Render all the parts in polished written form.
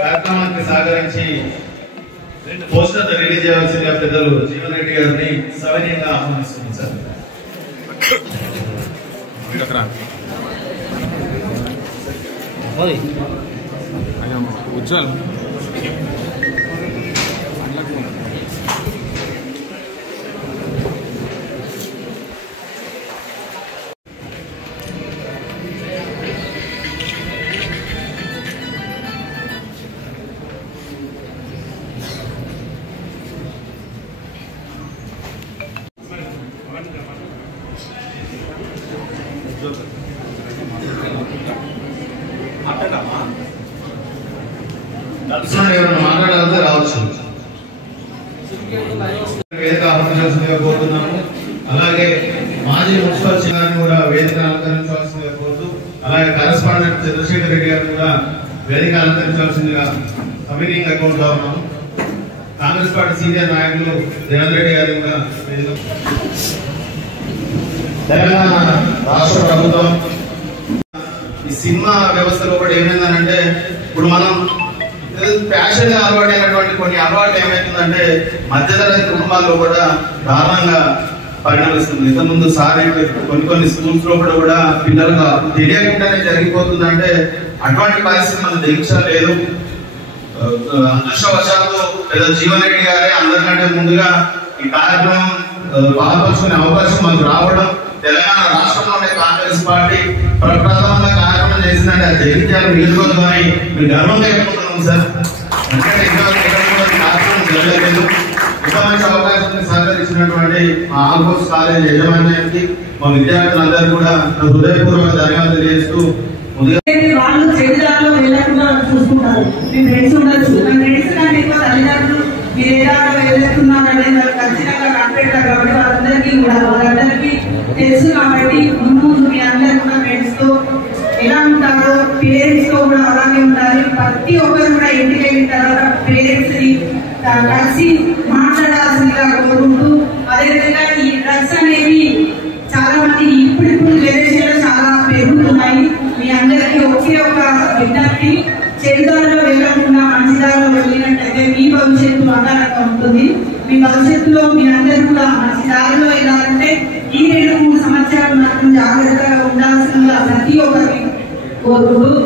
కార్యక్రమానికి సహకరించి poster release చేయాల్సిందిగా పెద్దలు జీవన్ రెడ్డి గారిని సవినయంగా ఆహ్వానిస్తుంది సార్. ఉజ్వల్ ఎవరైనా మాట్లాడాలంటే రావచ్చు. వేదిక ఆహ్వానించాల్సిందిగా కోరుతున్నాము. అలాగే మాజీ మున్సిపల్ చైర్మన్ కూడా వేదిక అలంకరించాల్సిందిగా కోరుతూ, అలాగే కరెస్పాండెంట్ చంద్రశేఖర్ రెడ్డి గారిని కూడా వేదిక అలంకరించాల్సిందిగా సవినయంగా కోరుతా ఉన్నాము. కాంగ్రెస్ పార్టీ సీనియర్ నాయకులు రేవంత్ రెడ్డి గారిని కూడా తెలంగాణ రాష్ట్ర ప్రభుత్వం ఈ సినిమా వ్యవస్థలో కూడా ఏమైందనంటే, ఇప్పుడు మనం ఫ్యాషన్ గా అలవాటైనటువంటి కొన్ని అలవాట్లు ఏమైతుందంటే మధ్యతరగతి కుటుంబాల్లో కూడా దారుణంగా పరిణమిస్తుంది. ఇంతకుముందు సార్ కొన్ని స్కూల్స్ లో కూడా పిల్లలకు తెలియకుండానే జరిగిపోతుందంటే అటువంటి పరిస్థితి మనం దించలేదు. అదృష్టవశాత్తు లేదా జీవన్ రెడ్డి గారే అందరికంటే ముందుగా ఈ కార్యక్రమం పాల్పంచుకునే అవకాశం మనకు రావడం, తెలంగాణ రాష్ట్రంలోనే కాంగ్రెస్ పార్టీ ప్రప్రథమంగా కార్యక్రమం చేసిందంటే అది జగిత్యాల నియోజకవర్గం అని మీరు గర్వంగా చెప్పుకుంటున్నాం సార్. ఎందుకంటే కార్యక్రమం జరగలేదు. ఇంత మంచి అవకాశాన్ని సహకరించినటువంటి మా ఆల్ఫోర్స్ కాలేజ్ యజమాన్యానికి, మా విద్యార్థులందరూ కూడా హృదయపూర్వక ధన్యవాదాలు తెలియజేస్తూ వాళ్ళు చెడుదారిలో వెళ్ళకుండా చూసుకుంటారు. మీ ఫ్రెండ్స్ ఉండొచ్చు, నా ఫ్రెండ్స్ కంటే ఎక్కువ తల్లిదండ్రులు మీరు ఏ దారిలో వెళ్తున్నారనేది వాళ్ళు ఖచ్చితంగా కనిపెడతారు. కాబట్టి వాళ్ళందరికీ తెలుసు. కాబట్టి ముందు మీ అందరూ కూడా ఫ్రెండ్స్ తో ఎలా ఉంటారో పేరెంట్స్ తో కూడా అలాగే ఉండాలి. ప్రతి ఒక్కరు కూడా ఇంటికి వెళ్ళిన తర్వాత పేరెంట్స్ ని కలిసి మాట్లాడాల్సిందిగా కోరుకుంటూ, అదేవిధంగా ఈ డ్రగ్స్ అనేవి చాలా మంది ఇప్పుడు జనరేషన్ లో చాలా పెరుగుతున్నాయి. మీ అందరికీ ఒకే ఒక విజ్ఞప్తి, చెడుదారిలో వెళ్ళకుండా మంచి దారిలో వెళ్ళినట్లయితే మీ భవిష్యత్తు ఆధారంగా ఉంటుంది. మీ భవిష్యత్తులో మీ అందరూ కూడా మంచి దారిలో వెళ్ళాలంటే ఈ 2-3 సంవత్సరాలు మాత్రం జాగ్రత్తగా ఉండాల్సిందిగా ప్రతి ఒక్కరికి కోరుకుంటూ,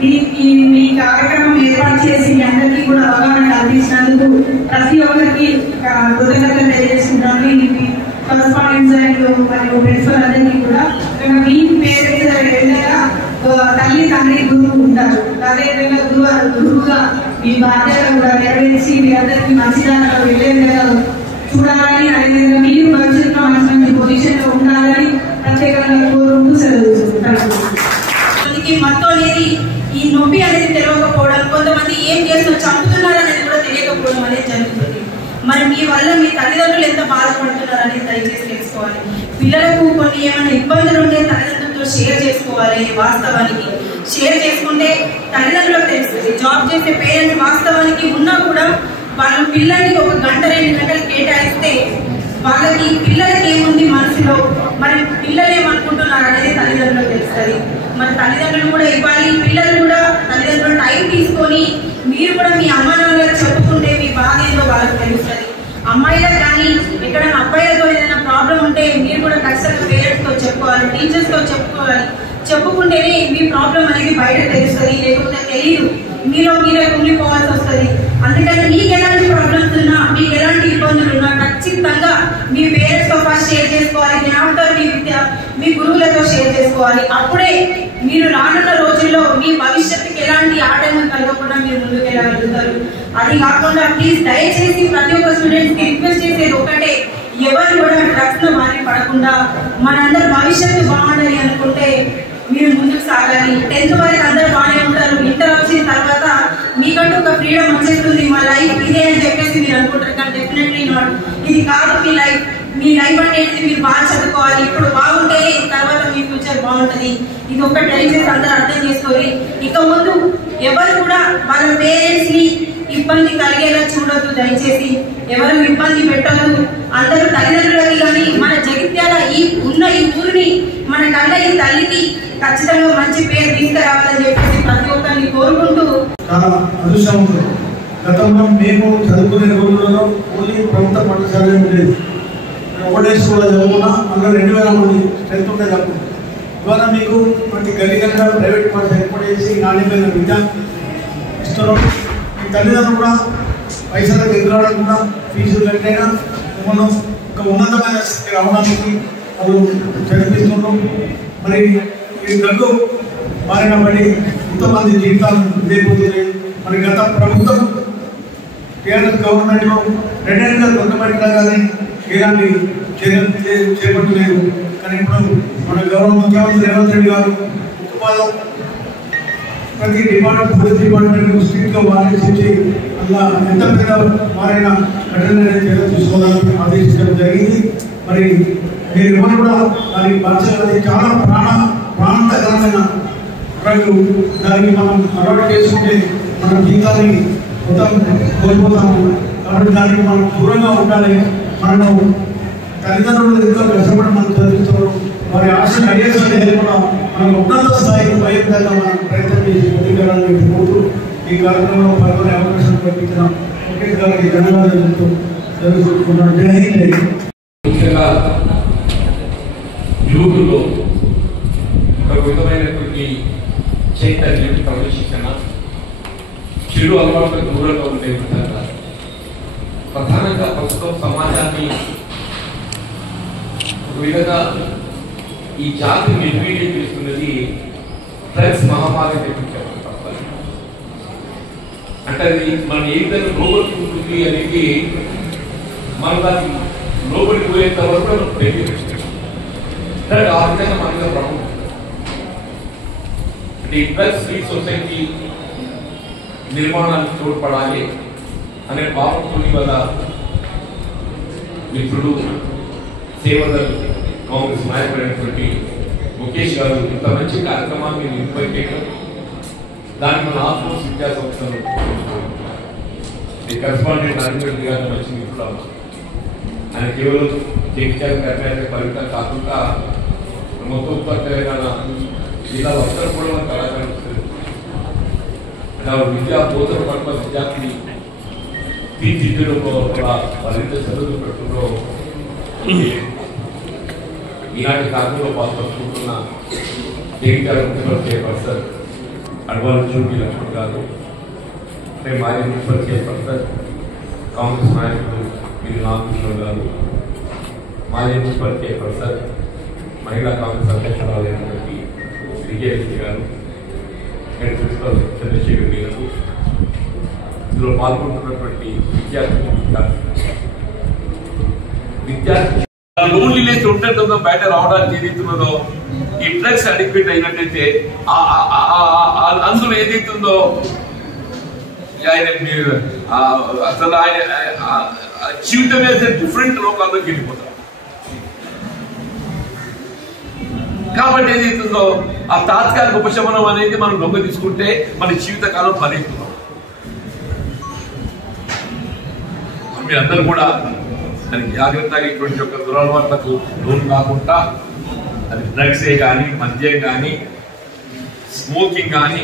మీ కార్యక్రమం ఏర్పాటు చేసి మీ అందరికీ కూడా అవగాహన కల్పించినందుకు ప్రతి ఒక్కరికి కృతజ్ఞతలు తెలియజేస్తున్నాను. కరస్పాండెంట్స్ మరియు ప్రిన్సిపల్ అందరికీ కూడా మీ పేరెంట్స్ తల్లి తండ్రి గురువు ఉంటారు. అదేవిధంగా గురువుగా మీ బాధ్యత కూడా నెరవేర్చి మీ అందరికీ మంచిదారిలో వెళ్ళే విధంగా చూడాలని, అదేవిధంగా మీరు భవిష్యత్తులో మంచి పొజిషన్ లో ఉండాలని ప్రత్యేకంగా కోరుకుంటూ సెలవుకుంటారు. మత్తు అనేది ఈ నొప్పి అనేది తెలియకపోవడం, కొంతమంది ఏం చేస్తున్నా చంపుతున్నారు అనేది కూడా తెలియకపోవడం అనేది జరుగుతుంది. మరి మీ వల్ల మీ తల్లిదండ్రులు ఎంత బాధపడుతున్నారు అనేది దయచేసి తెలుసుకోవాలి. పిల్లలకు కొన్ని ఏమైనా ఇబ్బందులు ఉంటే తల్లిదండ్రులతో షేర్ చేసుకోవాలి. వాస్తవానికి షేర్ చేసుకుంటే తల్లిదండ్రులకు తెలుస్తుంది. జాబ్ చేసే పేరెంట్స్ వాస్తవానికి ఉన్నా కూడా వాళ్ళు పిల్లలకి 1 గంట 2 గంటలు కేటాయిస్తే వాళ్ళకి పిల్లలకి ఏముంది మనసులో, మరి పిల్లలు ఏమనుకుంటున్నారు అనేది తల్లిదండ్రులకు తెలుస్తుంది. మరి తల్లిదండ్రులు కూడా ఇవ్వాలి. పిల్లలు కూడా తల్లిదండ్రులు టైం తీసుకొని మీరు కూడా మీ అమ్మానాన్నలకు చెప్పుకుంటే మీ బాధ ఏంటో వాళ్ళకి తెలుస్తుంది. అమ్మాయిలకు కానీ ఎక్కడైనా అబ్బాయిలతో ఏదైనా ప్రాబ్లం ఉంటే మీరు కూడా ఖచ్చితంగా పేరెంట్స్ తో చెప్పుకోవాలి, టీచర్స్ తో చెప్పుకోవాలి. చెప్పుకుంటేనే మీ ప్రాబ్లం అనేది బయట తెలుస్తుంది. లేకపోతే తెలియదు, మీలో మీరే ఉండిపోవాల్సి వస్తుంది. అందుకని మీకు ఎలాంటి ప్రాబ్లమ్స్ ఉన్నా, మీకు ఎలాంటి ఇబ్బందులు ఉన్నా ఖచ్చితంగా మీ పేరెంట్స్ తో ఫస్ట్ షేర్ చేసుకోవాలి. ఆఫ్టర్ మీ గురువులతో షేర్ చేసుకోవాలి. అప్పుడే మీరు రానున్న రోజుల్లో మీ భవిష్యత్తుకి ఎలాంటి ఆటంకం కలగకుండా మీరు ముందుకు వెళ్ళగలుగుతారు. అది కాకుండా ప్లీజ్ దయచేసి ప్రతి ఒక్క స్టూడెంట్స్ కి రిక్వెస్ట్ చేసేది ఒకటే, ఎవరు కూడా డ్రగ్స్ లో బారి పడకుండా మనందరూ భవిష్యత్తు బాగుండాలి అనుకుంటే మీరు ముందుకు సాగాలి. 10th వరకు అందరూ బాగానే ఉంటారు. ఇంటర్ వచ్చిన తర్వాత మీకంటూ ఒక ఫ్రీడమ్ వచ్చేస్తుంది. మా లైఫ్ ఇదే అని చెప్పేసి మీరు అనుకుంటారు, కానీ డెఫినెట్లీ నాట్. ఇది కాదు మీ లైఫ్. మీ లైఫ్ అనేది మీరు బాగా చదువుకోవాలి. ఇప్పుడు బాగుంటేనే తర్వాత మీ ఫ్యూచర్ బాగుంటుంది. ఇది ఒక్కటి దయచేసి అందరూ అర్థం చేసుకోవాలి. ఇక ముందు ఎవరు కూడా వాళ్ళ పేరెంట్స్ ని ఇబ్బంది కలిగేలా చూడొద్దు. దయచేసి ఎవరు ఇబ్బంది పెట్టద్దు. అందరూ తల్లిదండ్రులకి కానీ మన జగిత్యాల ఈ ఊరిని కూతుర్ని మన కళ్ళ ఈ తల్లికి ఖచ్చితంగా మంచి పేరు తీసుకురావాలని చెప్పేసి ప్రతి ఒక్కరిని కోరుకుంటూ చాలా అదృష్టం. గతంలో మేము చదువుకునే రోజులలో ఓన్లీ ప్రభుత్వ పాఠశాల ఉండేది. ఒకటే స్కూల్లో చదువుకున్నా అందులో 2000 మంది స్ట్రెంత్ ఉండేది అప్పుడు. ఇవాళ మీకు ప్రతి గల్లీగా ప్రైవేట్ పాఠశాల ఏర్పాటు చేసి నాణ్యమైన విద్య ఇస్తున్నాం. మీ తల్లిదండ్రులు కూడా పైసలకు ఎదురాడకుండా ఫీజులు కట్టైనా మనం ఒక ఉన్నతమైన స్థితి రావడానికి వాళ్ళు చదివిస్తున్నాం. మరి ఈ గల్లు మారిన బట్టి ఎంతోమంది జీవితాలు ఇదైపోతున్నాయి. మరి గత ప్రభుత్వం టీఆర్ఎస్ గవర్నమెంట్లో రెండేళ్ళ కొత్తబట్టినా కానీ ఎలాంటి చర్యలు చేపట్టలేదు. కానీ ఇప్పుడు మన గౌరవ ముఖ్యమంత్రి రేవంత్ రెడ్డి గారు ఉత్పాదం ప్రతి డిపార్ట్మెంట్ పోలీస్ డిపార్ట్మెంట్ స్ట్రిక్ట్గా ఆదేశించి అలా ఎంత పెద్ద మారైనా కఠినమైన చర్యలు తీసుకోవాలని ఆదేశించడం జరిగింది. మరి మీరు ఎవరు కూడా దానికి మార్చాలి. చాలా ప్రాణాంతకరమైన డ్రగ్లు దానికి మనం అలవాటు చేసుకుంటే మన జీవితాన్ని మొత్తం కోల్పోతాము. కాబట్టి దానికి మనం దూరంగా ఉండాలి. మనం తల్లిదండ్రులు ఎంతో కష్టపడి మనం చదివిస్తున్నాం. వారి ఆశను అడిగేసి కూడా మనం ఉన్నత స్థాయికి పైదాకా మనం ప్రయత్నం చేసి ముందుకెళ్ళాలని కోరుతూ ఈ కార్యక్రమంలో పాల్గొనే అవకాశం కల్పించిన ముఖ్య గారికి ధన్యవాదాలు తెలుసుకుంటున్నాను. జై హింద్. ముఖ్యంగా యూత్లో ఒక విధమైనటువంటి చైతన్యం, క్రమశిక్షణ, చెడు అలవాట్లకు దూరంగా ఉండే విధంగా ప్రధానంగా ప్రస్తుతం సమాజాన్ని ఒక విధంగా ఈ జాతి నిర్వీర్యం చేస్తున్నది డ్రగ్స్ మహమ్మారి తప్పదు. అంటే అది మనం ఏ విధంగా లోపడుకుంటుంది అనేది మనం దాన్ని లోపలికి పోయేంత వరకు తెలియదు. ఆ విధంగా మన మీద ప్రభావం. అంటే ఈ డ్రగ్స్ ఫ్రీ సొసైటీ నిర్మాణానికి తోడ్పడాలి అనే భావంతో వల్ల మిత్రుడు సేవదల్ కాంగ్రెస్ నాయకుడైనటువంటి ముఖేష్ గారు ఇంత మంచి కార్యక్రమాన్ని నిర్వహించడం, దానికి మన ఆత్మోస్ విద్యా సంస్థలు కరెస్పాండెంట్ అరవింద్ గారిని మంచి మిత్రుడు. ఆయన కేవలం జగిత్యాల కర్ణాటక పరిమితం కాకుండా మొత్తం ఉత్తర తెలంగాణ ఇలా వస్తారు కూడా మన కళాకారులు విద్యా బోధన పట్ల విద్యార్థిని తీర్చిదిద్దడంలో కూడా మరింత చదువులు పెట్టడంలో ఈనాటి కార్యంలో పాల్పంచుకుంటున్న జగిత్యాల మున్సిపల్ చైర్పర్సన్ అడ్వాల్ చూపి లక్ష్మణ్ గారు, అంటే మాజీ మున్సిపల్ చైర్పర్సన్ కాంగ్రెస్ నాయకుడు వీరు నాగకృష్ణ గారు, మాజీ మున్సిపల్ చైర్పర్సన్ మహిళా కాంగ్రెస్ అధ్యక్షురాలైనటువంటి విజయలక్ష్మి గారు, హెడ్ ప్రిన్సిపల్ చంద్రశేఖర్ గారు, ఇందులో పాల్గొంటున్నటువంటి విద్యార్థి లోన్లీనెస్ ఉంటుందో బయట రావడానికి ఏదైతుందో ఈ డ్రగ్స్ అడిక్ట్ అయినట్టయితే అందులో ఏదైతుందో ఆయన అసలు ఆయన జీవితమే డిఫరెంట్ లోకాల్లోకి వెళ్ళిపోతారు. కాబట్టి ఏదైతుందో ఆ తాత్కాలిక ఉపశమనం అనేది మనం లొంగ తీసుకుంటే మన జీవితకాలం ఫలిస్తున్నాం. మీరందరూ కూడా దానికి జాగ్రత్తగా ఇటువంటి యొక్క దురలవాట్లకు లోన్ కాకుండా, అది డ్రగ్సే కానీ, మద్యం కానీ, స్మోకింగ్ కానీ,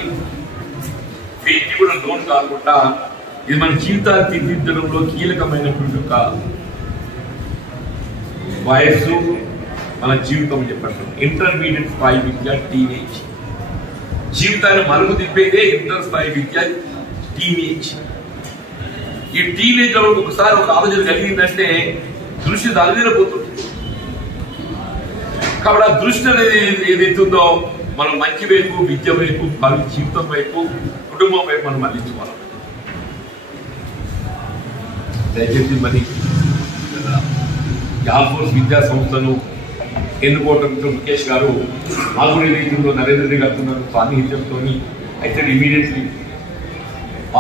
వీటికి కూడా లోన్ కాకుండా ఇది మన జీవితాన్ని తీర్చిదిద్దడంలో కీలకమైనటువంటి ఒక వయస్సు మన జీవితం చెప్పండి. ఇంటర్మీడియట్ స్థాయి విద్య, టీనేజ్ జీవితాన్ని మరుగు తిప్పేదే ఇంటర్ స్థాయి విద్య, టీనేజ్. ఈ టీనేజ్ లో ఒకసారి ఒక ఆలోచన కలిగిందంటే దృష్టి దాని మీద పోతుంది. కాబట్టి ఆ దృష్టి అనేది ఏదైతుందో మనం మంచి వైపు, విద్య వైపు, భావి జీవితం వైపు, కుటుంబం వైపు మనం మళ్ళించుకోవాలి. దయచేసి మరి యాల్ఫోర్స్ విద్యా సంస్థను ఎన్నుకోవడంతో ముఖేష్ గారు మాకు ఏదైతుందో నరేంద్ర రెడ్డి గారితో సాన్నిహిత్యంతో అయితే ఇమీడియట్లీ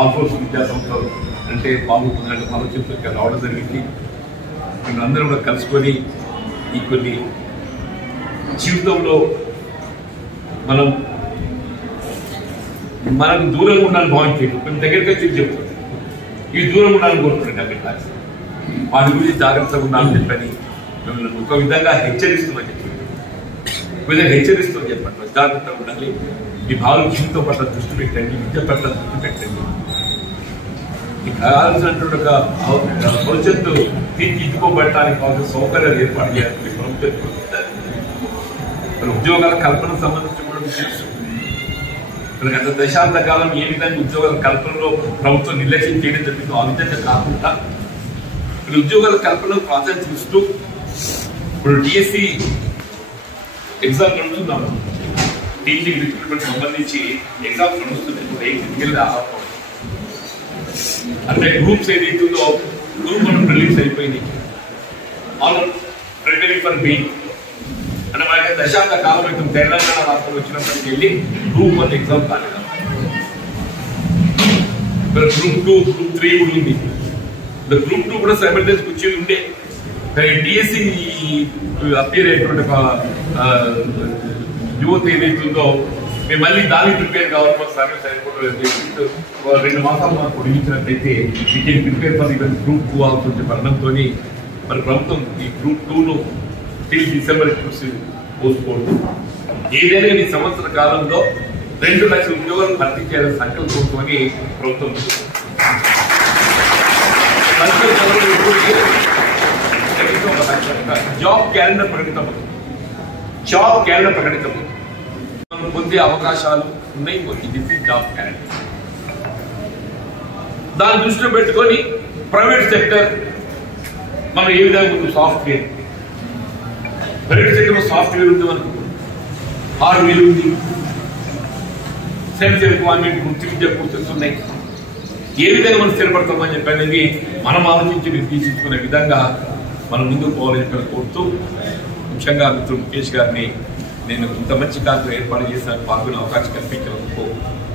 ఆల్ఫోర్స్ విద్యా సంస్థలు అంటే బాగుంటుందంటే ఆలోచనతో రావడం జరిగింది. అందరూ కూడా కలుసుకొని ఈ కొన్ని జీవితంలో మనకు దూరంగా ఉండాలని భావించేది కొన్ని దగ్గరికి వచ్చి చెప్తుంది. ఈ దూరం ఉండాలని కోరుకుంటుంది అక్కడ వాటి గురించి జాగ్రత్తగా ఉండాలని చెప్పని మిమ్మల్ని ఒక విధంగా హెచ్చరిస్తుందని చెప్పి విధంగా హెచ్చరిస్తూ చెప్పండి, జాగ్రత్తగా ఉండాలి, మీ భావం జీవితం పట్ల దృష్టి పెట్టండి, విద్య పట్ల దృష్టి పెట్టండి, మీకు కావాల్సినటువంటి ఒక భవిష్యత్తు తీర్చిదిద్దుకోబడటానికి కావాల్సిన సౌకర్యాలు ఏర్పాటు చేయాలి. ప్రభుత్వం ఉద్యోగాల కల్పన సంబంధించి కూడా తెలుసు. గత దశాబ్ద కాలం ఏ విధంగా ఉద్యోగాల కల్పనలో ప్రభుత్వం నిర్లక్ష్యం చేయడం జరిగిందో ఆ విధంగా కాకుండా ఉద్యోగాల కల్పనకు ప్రాధాన్యత ఇస్తూ ఇప్పుడు డిఎస్సి ఎగ్జామ్ నడుస్తున్నాము. టీచింగ్ రిక్రూట్మెంట్ సంబంధించి ఎగ్జామ్స్ నడుస్తున్నాయి. అంటే గ్రూప్స్ ఏదైతుందో గ్రూప్ 1 రిలీజ్ అయిపోయింది. ఆల్ ప్రిపేరింగ్ ఫర్ మెయిన్ అంటే మనకి దశాబ్ద కాలం క్రితం తెలంగాణ రాష్ట్రం వచ్చినప్పటికి వెళ్ళి గ్రూప్ 1 ఎగ్జామ్ కాలేదు. గ్రూప్ 2, గ్రూప్ 3 కూడా ఉంది. గ్రూప్ 2 కూడా సైమల్టేనియస్ వచ్చేది ఉండే. డిఎస్సి అపియర్ అయినటువంటి యువత ఏదైతుందో మేము మళ్ళీ దానికి ప్రిపేర్ కావాలి. మాకు సర్వీస్ అయిపోవడం 2 మాసాలు మాకు పొడిగించినట్లయితే వీటిని ప్రిపేర్ ఫర్ ఈవెన్ గ్రూప్ 2 అవుతుంటే పడడంతో మరి ప్రభుత్వం ఈ గ్రూప్ 2ను టిల్ డిసెంబర్ పోస్ట్పోన్. ఏదైనా ఈ సంవత్సర కాలంలో 2 లక్షల ఉద్యోగాలు భర్తీ చేయాలని సంకల్పంతో ప్రభుత్వం జాబ్ క్యాలెండర్ ప్రకటితమవుతుంది. జాబ్ క్యాలెండర్ ప్రకటితమవుతుంది. పొందే అవకాశాలు ఉన్నాయి. జాబ్ క్యాలెండర్ దాన్ని దృష్టిలో పెట్టుకొని ప్రైవేట్ సెక్టర్ మనం ఏ విధంగా ముందు సాఫ్ట్వేర్ ప్రైవేట్ సెక్టర్ సాఫ్ట్వేర్ ఉంది, మనకు హార్డ్వేర్ ఉంది, సెల్ఫ్ రిక్వైర్మెంట్ వృత్తి విద్య కోర్సెస్ ఉన్నాయి. ఏ విధంగా మనం స్థిరపడతామని చెప్పేది మనం ఆలోచించి నిర్దేశించుకునే విధంగా మనం ముందుకు పోవాలని చెప్పి కోరుతూ ముఖ్యంగా మిత్రుడు ముఖేష్ గారిని నేను ఇంత మంచి కార్యక్రమం ఏర్పాటు చేసిన పాల్గొనే అవకాశం కల్పించినందుకు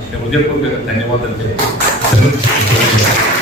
నేను హృదయపూర్వకంగా ధన్యవాదాలు తెలుపుతున్నాను.